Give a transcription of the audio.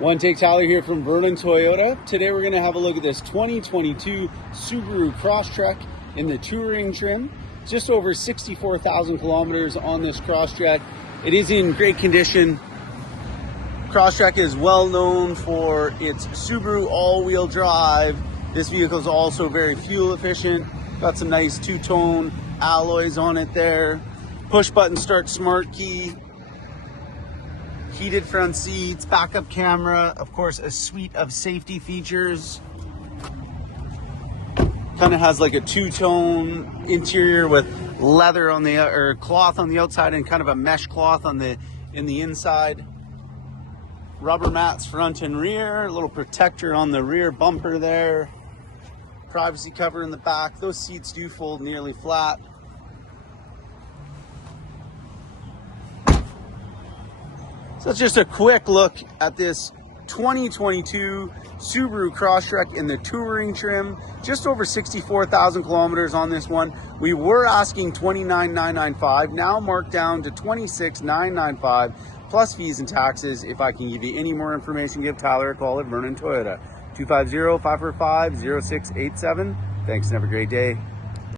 One Take Tyler here from Vernon Toyota. Today we're going to have a look at this 2022 Subaru Crosstrek in the Touring trim. Just over 64,000 kilometers on this Crosstrek. It is in great condition. Crosstrek is well known for its Subaru all-wheel drive. This vehicle is also very fuel efficient. Got some nice two-tone alloys on it there. Push button start smart key. Heated front seats, backup camera, of course a suite of safety features. Kind of has like a two-tone interior with leather on the or cloth on the outside and kind of a mesh cloth on the inside. Rubber mats front and rear, a little protector on the rear bumper there. Privacy cover in the back. Those seats do fold nearly flat. So it's just a quick look at this 2022 Subaru Crosstrek in the Touring trim. Just over 64,000 kilometers on this one. We were asking $29,995, now marked down to $26,995 plus fees and taxes. If I can give you any more information, give Tyler a call at Vernon Toyota, 250-545-0687. Thanks and have a great day.